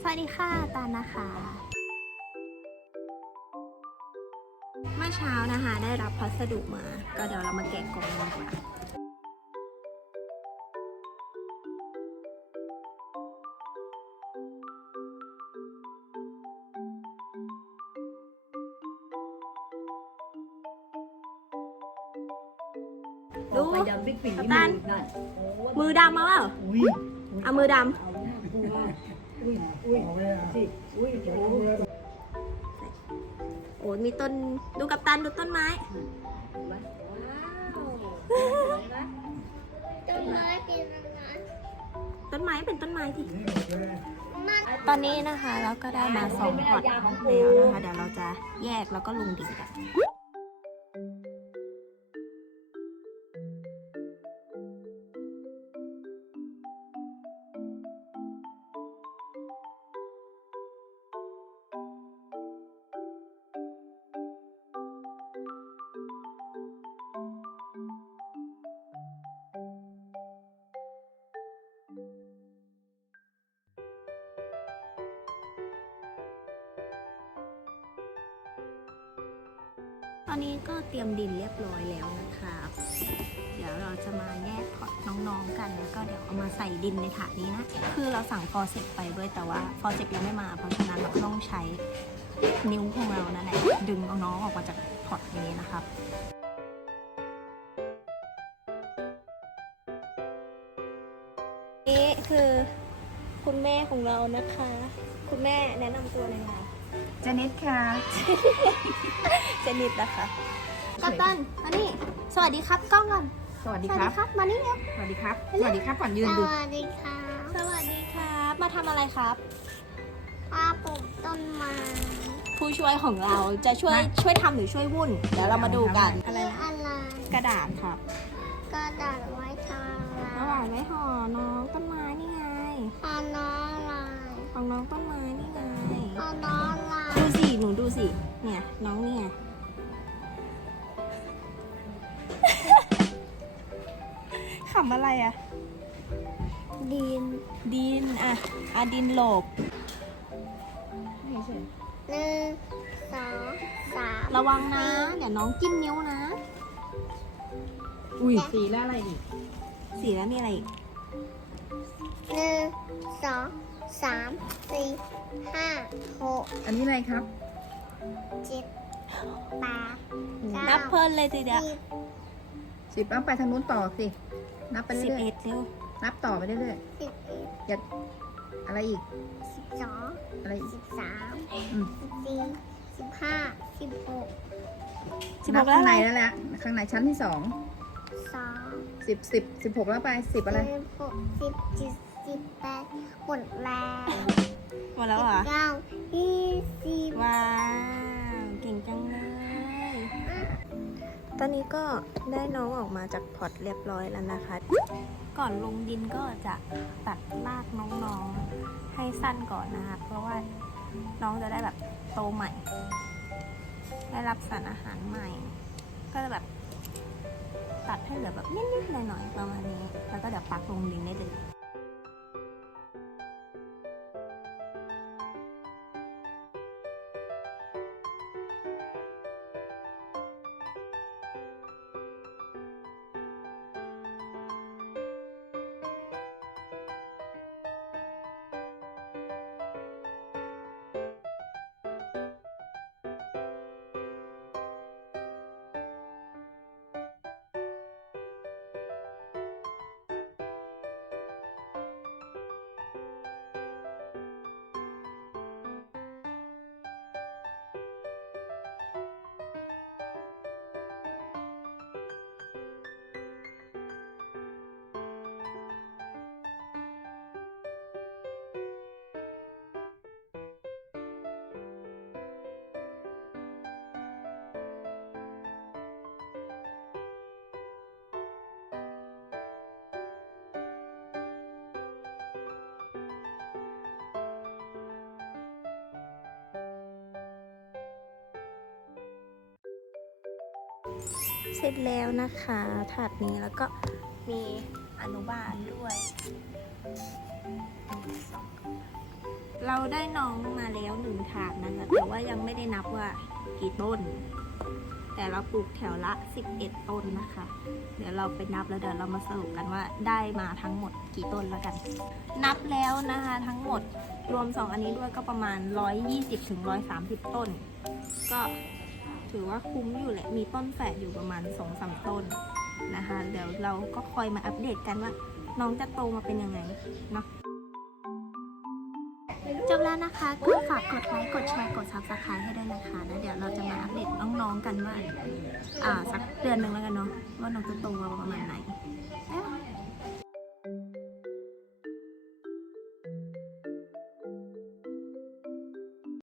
วัสดีค่ะตาลนะคะเมื่อเช้านะคะได้รับพัสดุมาก็เดี๋ยวเรามาแกะกล่องกันดีกว่าดูกัปตันมือดำมาเปล่าเอามือดำโอ้ยมีต้นดูกัปตันดูต้นไม้ต้นไม้เป็นอะไรต้นไม้เป็นต้นไม้ที่ตอนนี้นะคะเราก็ได้มา2 พอร์ตแล้วนะคะเดี๋ยวเราจะแยกแล้วก็ลงดินกันตอนนี้ก็เตรียมดินเรียบร้อยแล้วนะครับเดี๋ยวเราจะมาแยกพอร์ตน้องๆกันแล้วก็เดี๋ยวเอามาใส่ดินในถาดนี้นะคือเราสั่งฟอร์เซปไปด้วยแต่ว่าฟอร์เซปยังไม่มาเพราะฉะนั้นเราต้องใช้นิ้วของเรานั่นแหละดึงเอาน้องออกมาจากพอร์ตนี้นะครับนี่คือคุณแม่ของเรานะคะคุณแม่แนะนำตัวหน่อยค่ะเจนิดค่ะเจนิดนะคะกัปตันมานี่สวัสดีครับกล้องก่อนสวัสดีสวัสครัดีบครับมานี่เร็วสวัสดีครับ สวัสดีครับก่อนยืนสดูวัสดีค่ะสวัสดีครับมาทำอะไรครับป้าปลูกต้นไม้ผู้ช่วยของเราจะช่วยทำหรือช่วยวุ่นเดี๋ยวเรามาดูกันอะไรคือนะอะไรกระดาษครับกระดาษไว้ทำอะไรระหว่างไว้ห่อน้องต้นไม้นี่ไงพอน้องลายของน้องต้นไม้นี่ไงพอน้องลายดูสิหนูดูสิเนี่ยน้องเนี่ย ขำอะไรอะดินดินอะดินหลบ 1 2 3 ระวังนะเดี๋ยวน้องจิ้มนิ้วนะอุ้ยสีแล้วอะไรอีกสีแล้วมีอะไรอีก 1 2 3 4 5 6 อันนี้อะไรครับ 7 8 นับเพลินเลยทีเดียว 10เอาไปทางนู้นต่อสิ นับไปเรื่อย 11เร็วๆนับต่อไปเรื่อย 11 ๆอย่าอะไรอีก 12 อะไรอีก 13 อืม 14 15 16 นับแล้วข้างอะไรในแล้วแหละ ข้างในชั้นที่2 2 16แล้วไป10อะไร 16 17 18หมดแล้วหมดแล้วเหรอ 19 20 ว้าวเก่งจังเลย ตอนนี้ก็ได้น้องออกมาจากพอร์ตเรียบร้อยแล้วนะคะ ก่อนลงดินก็จะตัดรากน้องๆให้สั้นก่อนนะคะ เพราะว่าน้องจะได้แบบโตใหม่ ได้รับสารอาหารใหม่ ก็จะแบบตัดให้เหลือแบบนิดๆหน่อยๆประมาณนี้ แล้วก็เดี๋ยวปักลงดินได้เลย เสร็จแล้วนะคะถาดนี้แล้วก็มีอนุบาลด้วยแล้เราได้น้องมาแล้ว1 ถาดนะคะแต่ว่ายังไม่ได้นับว่ากี่ต้น แต่เราปลูกแถวละ11 ต้นนะคะ เดี๋ยวเราไปนับแล้วเดี๋ยวเรามาสรุปกันว่าได้มาทั้งหมดกี่ต้นแล้วกัน นับแล้วนะคะทั้งหมดรวม2อันนี้ด้วยก็ประมาณ120 ถึง 130 ต้น ก็ถือว่าคุ้มอยู่แหละมีต้นแฝดอยู่ประมาณ 2-3 ต้นนะคะ เดี๋ยวเราก็คอยมาอัปเดตกันว่าน้องจะโตมาเป็นยังไงเนาะจบแล้วนะคะก็ฝากกดไลค์กดแชร์กด Subscribe ให้ด้วยนะคะแล้วเดี๋ยวเราจะมาอัปเดตน้องๆกันว่าสักเดือนหนึ่งแล้วกันเนาะว่าน้องจะโตมาประมาณไหน